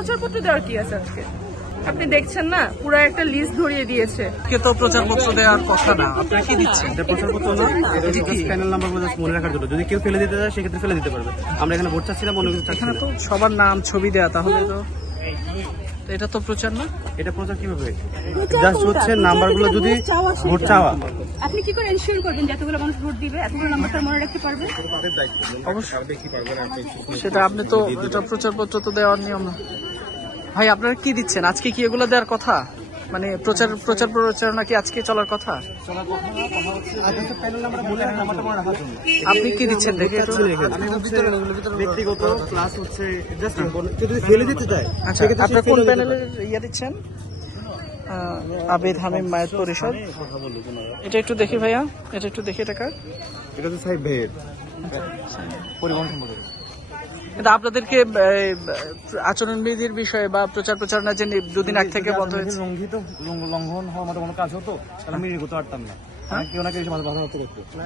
প্রচারপত্র দেওয়ার কি আছে আজকে? আপনি দেখছেন না, পুরো একটা লিস্ট ধরিয়ে দিয়েছে। কে তো প্রচারপত্র দেওয়ার কথা না, আপনারা কি দিচ্ছেন? এটা প্রচারপত্র না, এটা জাস্ট প্যানেল নাম্বারগুলো জাস্ট মনে রাখার জন্য। যদি কেউ ফেলে দিতে চায় সেক্ষেত্রে ফেলে দিতে পারবে। আমরা এখানে ভোট চাচ্ছিলাম, অন্য কিছু চাচ্ছি এখানে না। তো সবার নাম ছবি দেয়া, তাহলে তো এটা তো প্রচার না। এটা প্রচার কিভাবে? জাস্ট হচ্ছে নাম্বারগুলো যদি ভোট চাওয়া। আপনি কি করে এনশিওর করবেন যে এতগুলো মানুষ ভোট দিবে, এতগুলো নাম্বারটা মনে রাখতে পারবে? অবশ্যই সেটা আপনি তো, এটা প্রচারপত্র তো দেওয়ার নিয়ম না। ভাই আপনারা কি দিচ্ছেন আজকে? কি এগুলো দেওয়ার কথা? মানে প্রচারণা কি আজকে চলার কথা? আপনি কি দিচ্ছেন দেখে? ব্যক্তিগত ক্লাস হচ্ছে জাস্ট যদি ফেলে দিতে চায়। আচ্ছা, আপনার কোন প্যানেলের ইয়া দিচ্ছেন? আবেদ হামিম মায়ের পরিষদ। এটা একটু দেখি ভাইয়া, এটা একটু দেখি। টাকা এটা তো সাহেব ভাইয়ের পরিবহন সম্পর্কে। কিন্তু আপনাদেরকে আচরণবিধির বিষয়ে বা প্রচারণা যে দুদিন আগ থেকে বন্ধ হয়েছে, লঙ্ঘন হওয়ার মতো কোনো কাজ হতো তাহলে আমি করতে পারতাম না। কেউ না কেউ এসে ভালো হতে দেখতো না।